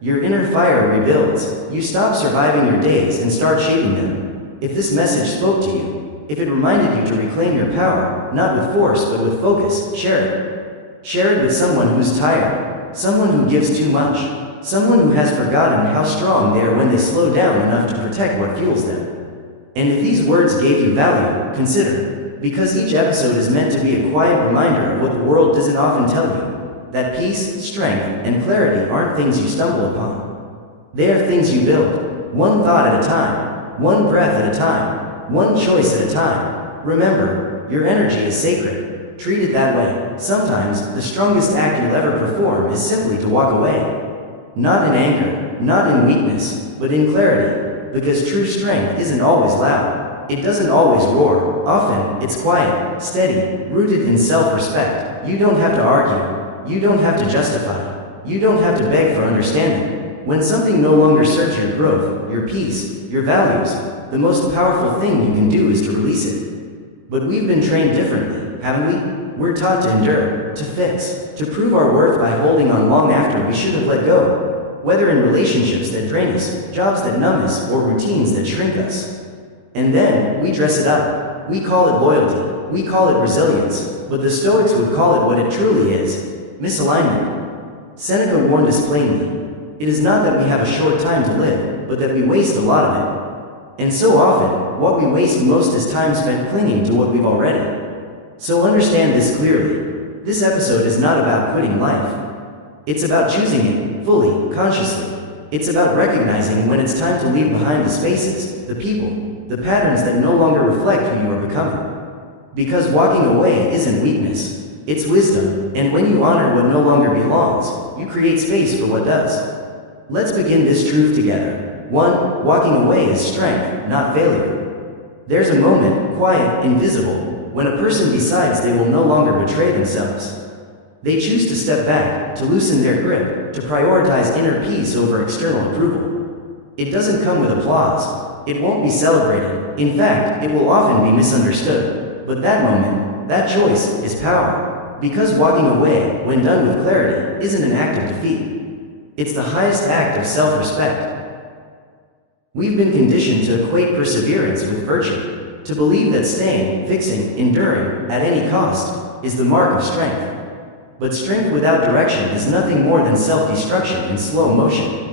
Your inner fire rebuilds. You stop surviving your days and start shaping them. If this message spoke to you, if it reminded you to reclaim your power, not with force but with focus, share it. Share it with someone who's tired, someone who gives too much, someone who has forgotten how strong they are when they slow down enough to protect what fuels them. And if these words gave you value, consider, because each episode is meant to be a quiet reminder of what the world doesn't often tell you, that peace, strength, and clarity aren't things you stumble upon. They are things you build, one thought at a time, one breath at a time, one choice at a time. Remember, your energy is sacred. Treat it that way. Sometimes, the strongest act you'll ever perform is simply to walk away. Not in anger, not in weakness, but in clarity, because true strength isn't always loud. It doesn't always roar. Often, it's quiet, steady, rooted in self-respect. You don't have to argue. You don't have to justify. You don't have to beg for understanding. When something no longer serves your growth, your peace, your values, the most powerful thing you can do is to release it. But we've been trained differently, haven't we? We're taught to endure, to fix, to prove our worth by holding on long after we should have let go. Whether in relationships that drain us, jobs that numb us, or routines that shrink us. And then, we dress it up. We call it loyalty. We call it resilience. But the Stoics would call it what it truly is: misalignment. Seneca warned us plainly. It is not that we have a short time to live, but that we waste a lot of it. And so often, what we waste most is time spent clinging to what we've already. So understand this clearly. This episode is not about quitting life. It's about choosing it, fully, consciously. It's about recognizing when it's time to leave behind the spaces, the people, the patterns that no longer reflect who you are becoming. Because walking away isn't weakness, it's wisdom, and when you honor what no longer belongs, you create space for what does. Let's begin this truth together. 1. Walking away is strength, not failure. There's a moment, quiet, invisible, when a person decides they will no longer betray themselves. They choose to step back, to loosen their grip, to prioritize inner peace over external approval. It doesn't come with applause. It won't be celebrated. In fact, it will often be misunderstood. But that moment, that choice, is power. Because walking away, when done with clarity, isn't an act of defeat. It's the highest act of self-respect. We've been conditioned to equate perseverance with virtue. To believe that staying, fixing, enduring, at any cost, is the mark of strength. But strength without direction is nothing more than self-destruction in slow motion.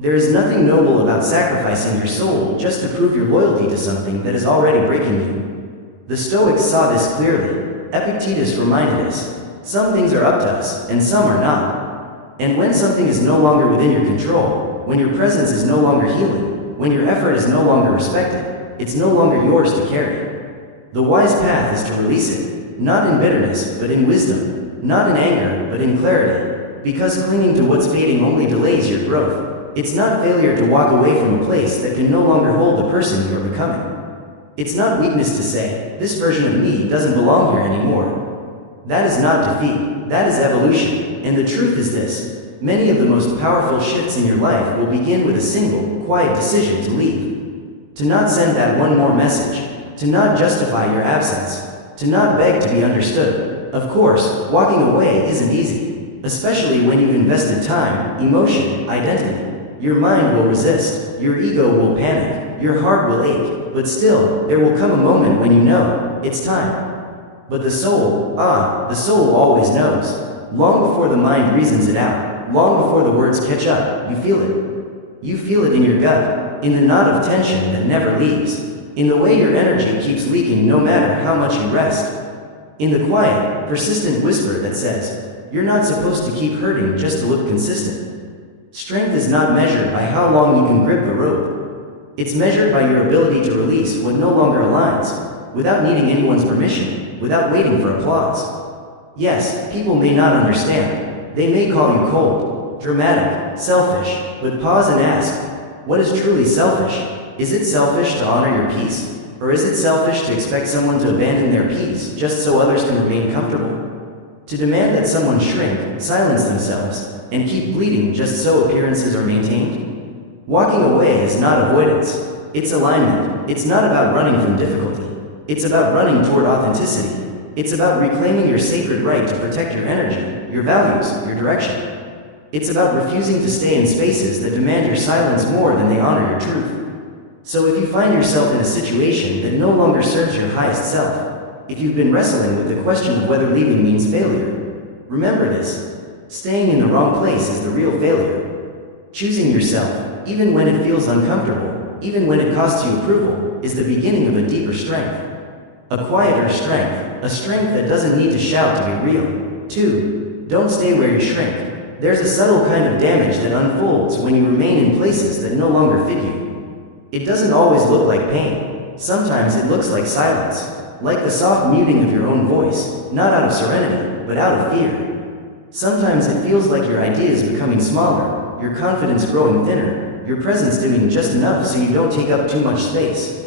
There is nothing noble about sacrificing your soul just to prove your loyalty to something that is already breaking you. The Stoics saw this clearly. Epictetus reminded us, some things are up to us, and some are not. And when something is no longer within your control, when your presence is no longer healing, when your effort is no longer respected, it's no longer yours to carry. The wise path is to release it, not in bitterness, but in wisdom, not in anger, but in clarity. Because clinging to what's fading only delays your growth. It's not failure to walk away from a place that can no longer hold the person you are becoming. It's not weakness to say, this version of me doesn't belong here anymore. That is not defeat, that is evolution. And the truth is this: many of the most powerful shifts in your life will begin with a single, quiet decision to leave. To not send that one more message, to not justify your absence, to not beg to be understood. Of course, walking away isn't easy, especially when you've invested time, emotion, identity. Your mind will resist, your ego will panic, your heart will ache, but still, there will come a moment when you know, it's time. But the soul always knows. Long before the mind reasons it out, long before the words catch up, you feel it. You feel it in your gut. In the knot of tension that never leaves. In the way your energy keeps leaking no matter how much you rest. In the quiet, persistent whisper that says, you're not supposed to keep hurting just to look consistent. Strength is not measured by how long you can grip the rope. It's measured by your ability to release what no longer aligns, without needing anyone's permission, without waiting for applause. Yes, people may not understand. They may call you cold, dramatic, selfish, but pause and ask, what is truly selfish? Is it selfish to honor your peace? Or is it selfish to expect someone to abandon their peace just so others can remain comfortable? To demand that someone shrink, silence themselves, and keep bleeding just so appearances are maintained? Walking away is not avoidance. It's alignment. It's not about running from difficulty. It's about running toward authenticity. It's about reclaiming your sacred right to protect your energy, your values, your direction. It's about refusing to stay in spaces that demand your silence more than they honor your truth. So if you find yourself in a situation that no longer serves your highest self, if you've been wrestling with the question of whether leaving means failure, remember this: staying in the wrong place is the real failure. Choosing yourself, even when it feels uncomfortable, even when it costs you approval, is the beginning of a deeper strength. A quieter strength, a strength that doesn't need to shout to be real. 2. Don't stay where you shrink. There's a subtle kind of damage that unfolds when you remain in places that no longer fit you. It doesn't always look like pain. Sometimes it looks like silence, like the soft muting of your own voice, not out of serenity, but out of fear. Sometimes it feels like your ideas becoming smaller, your confidence growing thinner, your presence dimming just enough so you don't take up too much space.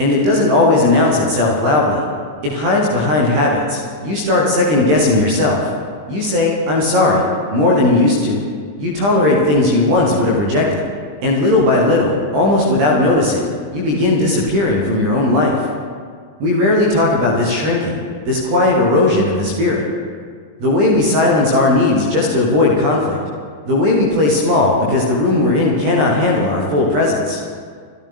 And it doesn't always announce itself loudly. It hides behind habits. You start second-guessing yourself. You say, "I'm sorry," more than you used to. You tolerate things you once would have rejected. And little by little, almost without noticing, you begin disappearing from your own life. We rarely talk about this shrinking, this quiet erosion of the spirit. The way we silence our needs just to avoid conflict. The way we play small because the room we're in cannot handle our full presence.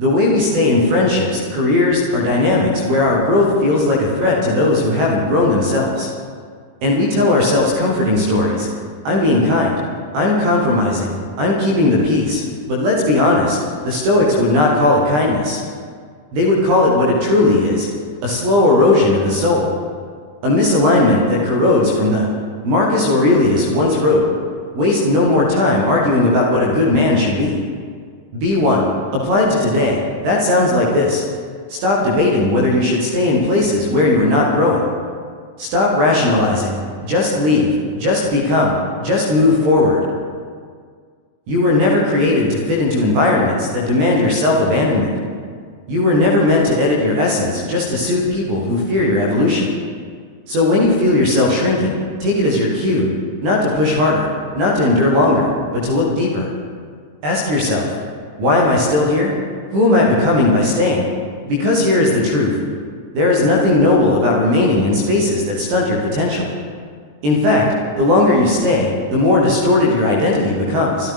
The way we stay in friendships, careers, or dynamics where our growth feels like a threat to those who haven't grown themselves. And we tell ourselves comforting stories. I'm being kind. I'm compromising. I'm keeping the peace. But let's be honest, the Stoics would not call it kindness. They would call it what it truly is, a slow erosion of the soul. A misalignment that corrodes from the. Marcus Aurelius once wrote, "Waste no more time arguing about what a good man should be." B1. Applied to today, that sounds like this. Stop debating whether you should stay in places where you are not growing. Stop rationalizing. Just leave. Just become. Just move forward. You were never created to fit into environments that demand your self-abandonment. You were never meant to edit your essence just to suit people who fear your evolution. So when you feel yourself shrinking, take it as your cue, not to push harder, not to endure longer, but to look deeper. Ask yourself, why am I still here? Who am I becoming by staying? Because here is the truth. There is nothing noble about remaining in spaces that stunt your potential. In fact, the longer you stay, the more distorted your identity becomes.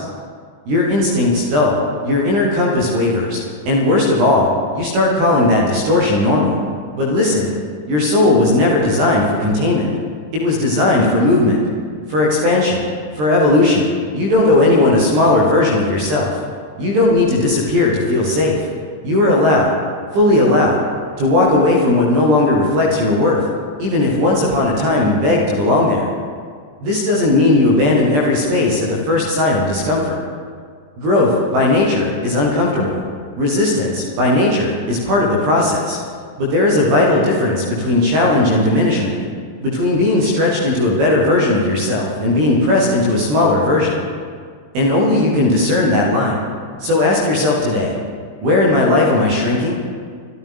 Your instincts dull, your inner compass wavers, and worst of all, you start calling that distortion normal. But listen, your soul was never designed for containment. It was designed for movement, for expansion, for evolution. You don't owe anyone a smaller version of yourself. You don't need to disappear to feel safe. You are allowed, fully allowed, to walk away from what no longer reflects your worth, even if once upon a time you begged to belong there. This doesn't mean you abandon every space at the first sign of discomfort. Growth, by nature, is uncomfortable. Resistance, by nature, is part of the process. But there is a vital difference between challenge and diminishment, between being stretched into a better version of yourself and being pressed into a smaller version. And only you can discern that line. So ask yourself today, where in my life am I shrinking?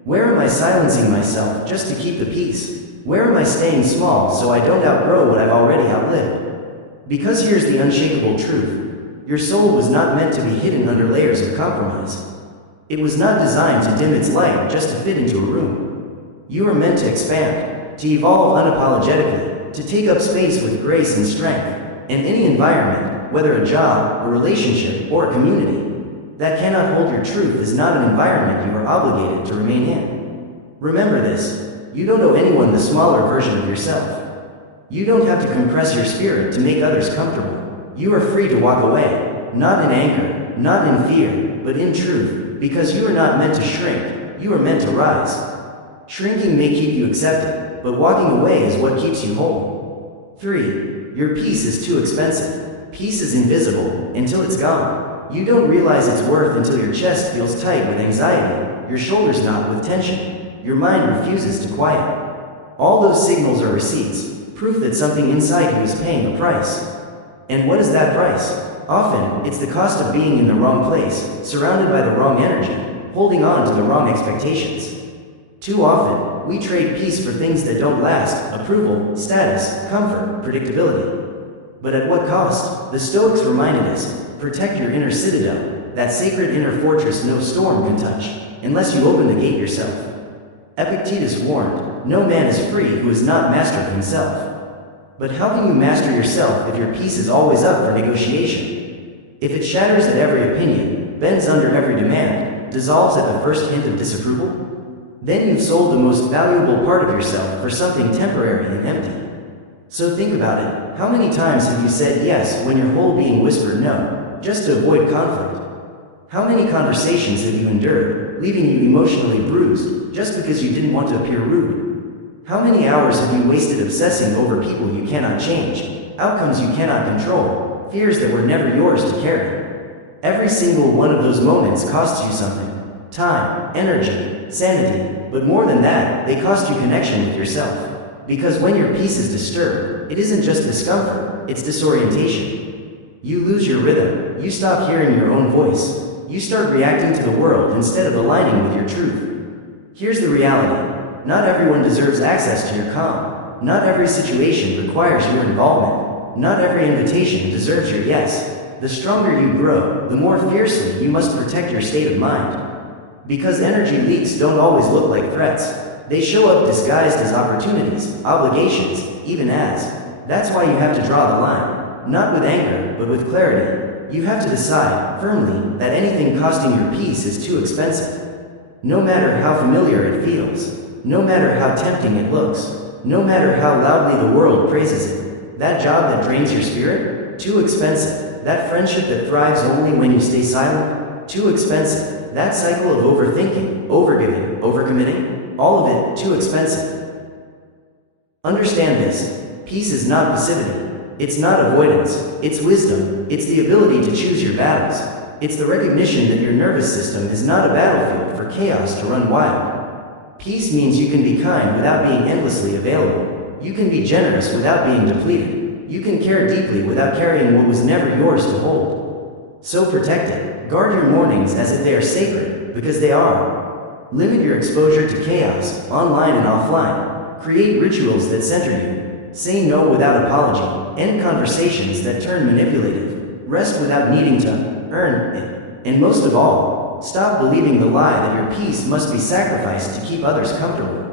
Where am I silencing myself just to keep the peace? Where am I staying small so I don't outgrow what I've already outlived? Because here's the unshakable truth. Your soul was not meant to be hidden under layers of compromise. It was not designed to dim its light just to fit into a room. You are meant to expand, to evolve unapologetically, to take up space with grace and strength. And any environment, whether a job, a relationship, or a community, that cannot hold your truth is not an environment you are obligated to remain in. Remember this, you don't owe anyone the smaller version of yourself. You don't have to compress your spirit to make others comfortable. You are free to walk away, not in anger, not in fear, but in truth, because you are not meant to shrink, you are meant to rise. Shrinking may keep you accepted, but walking away is what keeps you whole. 3. Your peace is too expensive. Peace is invisible until it's gone. You don't realize its worth until your chest feels tight with anxiety, your shoulders knot with tension, your mind refuses to quiet. All those signals are receipts, proof that something inside you is paying a price. And what is that price? Often, it's the cost of being in the wrong place, surrounded by the wrong energy, holding on to the wrong expectations. Too often, we trade peace for things that don't last: approval, status, comfort, predictability. But at what cost? The Stoics reminded us, protect your inner citadel, that sacred inner fortress no storm can touch, unless you open the gate yourself. Epictetus warned, no man is free who is not master of himself. But how can you master yourself if your peace is always up for negotiation? If it shatters at every opinion, bends under every demand, dissolves at the first hint of disapproval? Then you've sold the most valuable part of yourself for something temporary and empty. So think about it. How many times have you said yes when your whole being whispered no, just to avoid conflict? How many conversations have you endured, leaving you emotionally bruised, just because you didn't want to appear rude? How many hours have you wasted obsessing over people you cannot change, outcomes you cannot control, fears that were never yours to carry? Every single one of those moments costs you something. Time, energy, sanity, but more than that, they cost you connection with yourself. Because when your peace is disturbed, it isn't just discomfort, it's disorientation. You lose your rhythm, you stop hearing your own voice, you start reacting to the world instead of aligning with your truth. Here's the reality. Not everyone deserves access to your calm. Not every situation requires your involvement. Not every invitation deserves your yes. The stronger you grow, the more fiercely you must protect your state of mind. Because energy leaks don't always look like threats. They show up disguised as opportunities, obligations, even as. That's why you have to draw the line. Not with anger, but with clarity. You have to decide, firmly, that anything costing your peace is too expensive. No matter how familiar it feels. No matter how tempting it looks. No matter how loudly the world praises it. That job that drains your spirit? Too expensive. That friendship that thrives only when you stay silent? Too expensive. That cycle of overthinking, overgiving, overcommitting? All of it, too expensive. Understand this. Peace is not passivity. It's not avoidance. It's wisdom. It's the ability to choose your battles. It's the recognition that your nervous system is not a battlefield for chaos to run wild. Peace means you can be kind without being endlessly available. You can be generous without being depleted. You can care deeply without carrying what was never yours to hold. So protect it. Guard your mornings as if they are sacred, because they are. Limit your exposure to chaos, online and offline. Create rituals that center you. Say no without apology. End conversations that turn manipulative. Rest without needing to earn it. And most of all, stop believing the lie that your peace must be sacrificed to keep others comfortable.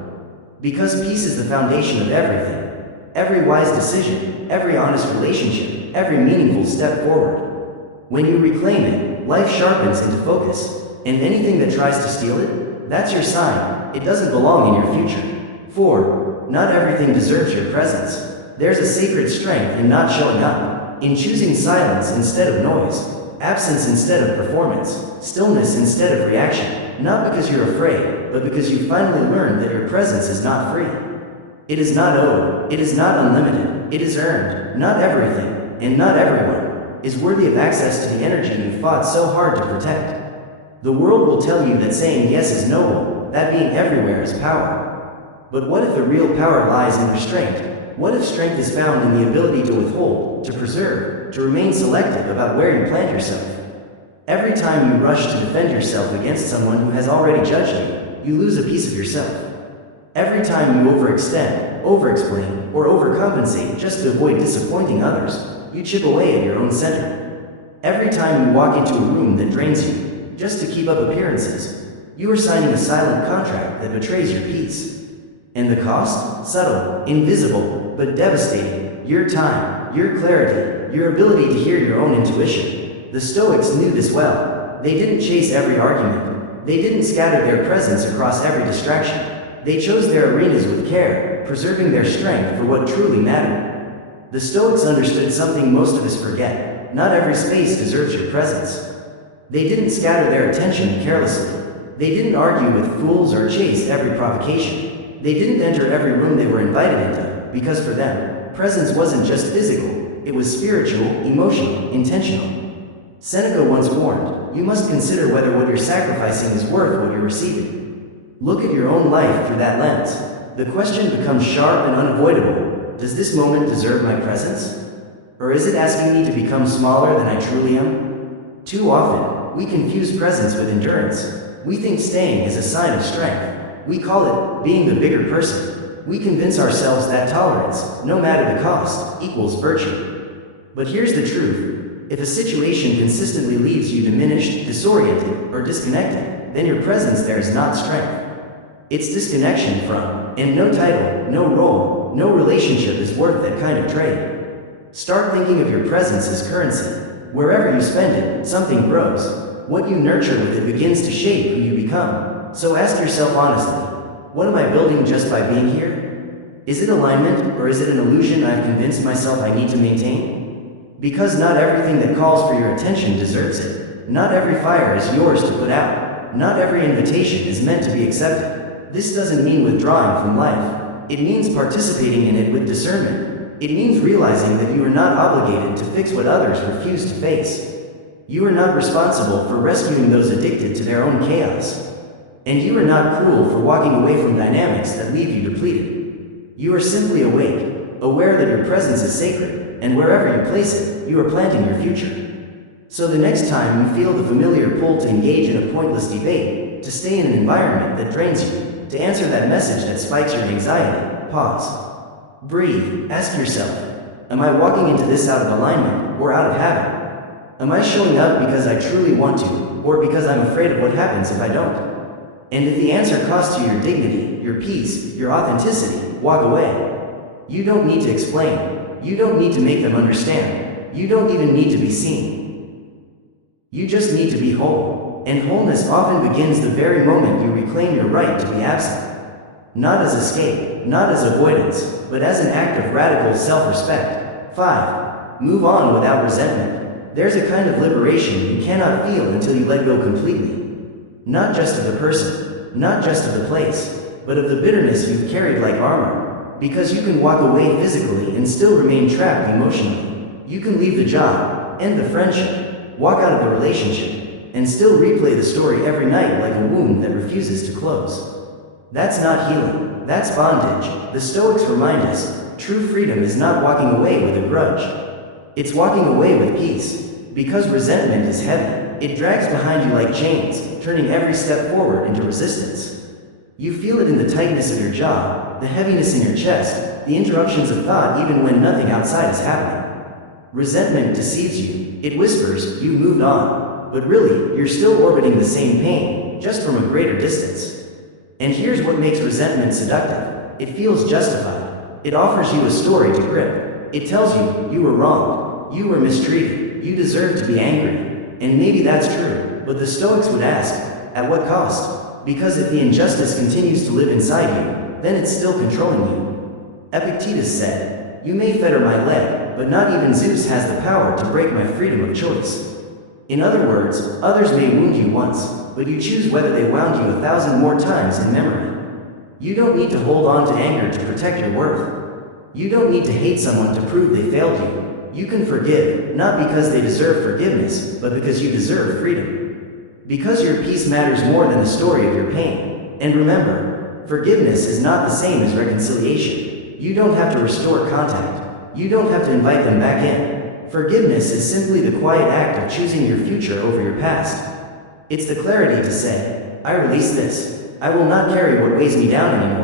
Because peace is the foundation of everything. Every wise decision, every honest relationship, every meaningful step forward. When you reclaim it, life sharpens into focus. And anything that tries to steal it, that's your sign. It doesn't belong in your future. 4. Not everything deserves your presence. There's a sacred strength in not showing up. In choosing silence instead of noise. Absence instead of performance, stillness instead of reaction, not because you're afraid, but because you finally learned that your presence is not free. It is not owed, it is not unlimited, it is earned. Not everything, and not everyone, is worthy of access to the energy you fought so hard to protect. The world will tell you that saying yes is noble, that being everywhere is power. But what if the real power lies in restraint? What if strength is found in the ability to withhold, to preserve, to remain selective about where you plant yourself? Every time you rush to defend yourself against someone who has already judged you, you lose a piece of yourself. Every time you overextend, overexplain, or overcompensate just to avoid disappointing others, you chip away at your own center. Every time you walk into a room that drains you, just to keep up appearances, you are signing a silent contract that betrays your peace. And the cost? Subtle, invisible, but devastating. Your time, your clarity, your ability to hear your own intuition. The Stoics knew this well. They didn't chase every argument. They didn't scatter their presence across every distraction. They chose their arenas with care, preserving their strength for what truly mattered. The Stoics understood something most of us forget. Not every space deserves your presence. They didn't scatter their attention carelessly. They didn't argue with fools or chase every provocation. They didn't enter every room they were invited into, because for them, presence wasn't just physical, it was spiritual, emotional, intentional. Seneca once warned, you must consider whether what you're sacrificing is worth what you're receiving. Look at your own life through that lens. The question becomes sharp and unavoidable. Does this moment deserve my presence? Or is it asking me to become smaller than I truly am? Too often, we confuse presence with endurance. We think staying is a sign of strength. We call it being the bigger person. We convince ourselves that tolerance, no matter the cost, equals virtue. But here's the truth. If a situation consistently leaves you diminished, disoriented, or disconnected, then your presence there is not strength. It's disconnection from, and no title, no role, no relationship is worth that kind of trade. Start thinking of your presence as currency. Wherever you spend it, something grows. What you nurture with it begins to shape who you become. So ask yourself honestly, what am I building just by being here? Is it alignment, or is it an illusion I've convinced myself I need to maintain? Because not everything that calls for your attention deserves it. Not every fire is yours to put out. Not every invitation is meant to be accepted. This doesn't mean withdrawing from life. It means participating in it with discernment. It means realizing that you are not obligated to fix what others refuse to face. You are not responsible for rescuing those addicted to their own chaos. And you are not cruel for walking away from dynamics that leave you depleted. You are simply awake, aware that your presence is sacred, and wherever you place it, you are planting your future. So the next time you feel the familiar pull to engage in a pointless debate, to stay in an environment that drains you, to answer that message that spikes your anxiety, pause. Breathe. Ask yourself, am I walking into this out of alignment or out of habit? Am I showing up because I truly want to, or because I'm afraid of what happens if I don't? And if the answer costs you your dignity, your peace, your authenticity, walk away. You don't need to explain. You don't need to make them understand. You don't even need to be seen. You just need to be whole. And wholeness often begins the very moment you reclaim your right to be absent. Not as escape, not as avoidance, but as an act of radical self-respect. 5. Move on without resentment. There's a kind of liberation you cannot feel until you let go completely. Not just of the person, not just of the place, but of the bitterness you've carried like armor. Because you can walk away physically and still remain trapped emotionally. You can leave the job, end the friendship, walk out of the relationship, and still replay the story every night like a wound that refuses to close. That's not healing, that's bondage. The Stoics remind us, true freedom is not walking away with a grudge. It's walking away with peace. Because resentment is heavy, it drags behind you like chains, turning every step forward into resistance. You feel it in the tightness of your jaw, the heaviness in your chest, the interruptions of thought even when nothing outside is happening. Resentment deceives you. It whispers, you moved on. But really, you're still orbiting the same pain, just from a greater distance. And here's what makes resentment seductive. It feels justified. It offers you a story to grip. It tells you, you were wronged. You were mistreated. You deserve to be angry. And maybe that's true, but the Stoics would ask, at what cost? Because if the injustice continues to live inside you, then it's still controlling you. Epictetus said, you may fetter my leg, but not even Zeus has the power to break my freedom of choice. In other words, others may wound you once, but you choose whether they wound you 1,000 more times in memory. You don't need to hold on to anger to protect your worth. You don't need to hate someone to prove they failed you. You can forgive, not because they deserve forgiveness, but because you deserve freedom. Because your peace matters more than the story of your pain. And remember, forgiveness is not the same as reconciliation. You don't have to restore contact. You don't have to invite them back in. Forgiveness is simply the quiet act of choosing your future over your past. It's the clarity to say, I release this. I will not carry what weighs me down anymore.